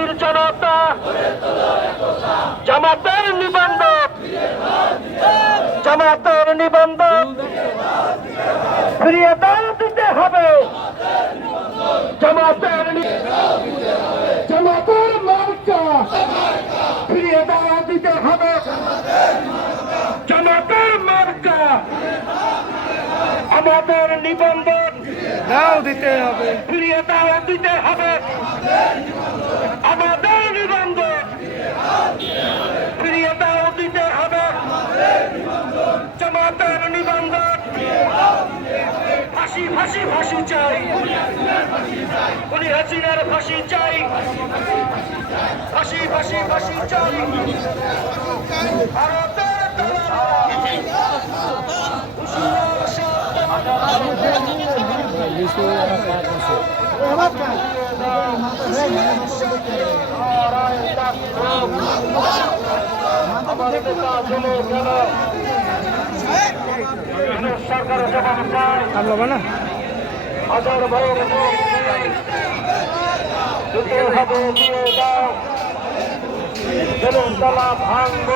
শিবির জনতা। জামাতের নিবন্ধক। জামাতের নিবন্ধক। ফিরিয়ে দাও দিতে হবে। জামাতের জামাতের মার্কা। ফিরিয়ে দাও দিতে হবে। জামাতের মার্কা। আমাদের নিবন্ধন দাও দিতে হবে। ফিরিয়ে দাও দিতে হবে আমাদের নিবন্ধন ফিরিয়ে দাও দিতে হবে জামাতের নিবন্ধন। ফাঁসি ফাঁসি ফাঁসি চাই। উনি হাসিনার ফাঁসি চাই। ফাঁসি ফাঁসি ফাঁসি চাই। দলাল। হুঁশিয়ার সাবধান। সরকার না? দিতে হবে দিয়ে দাও। জেলের তলা ভাঙ্গ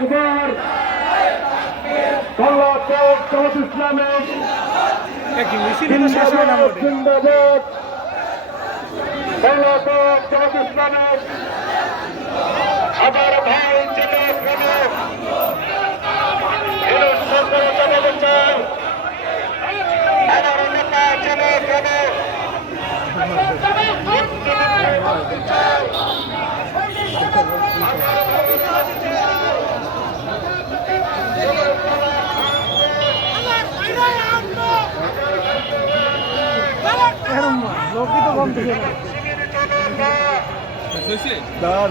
আকবর। বাংলাদেশ ইসলামের জিন্দাবাদ বাংলাদেশ ইসলামের আমার ভাই জেলা প্রমুখ। আমার নেতা জেলা প্রমুখ। লোকই তো কম থেকে শিবির জনতা দাঁড়ান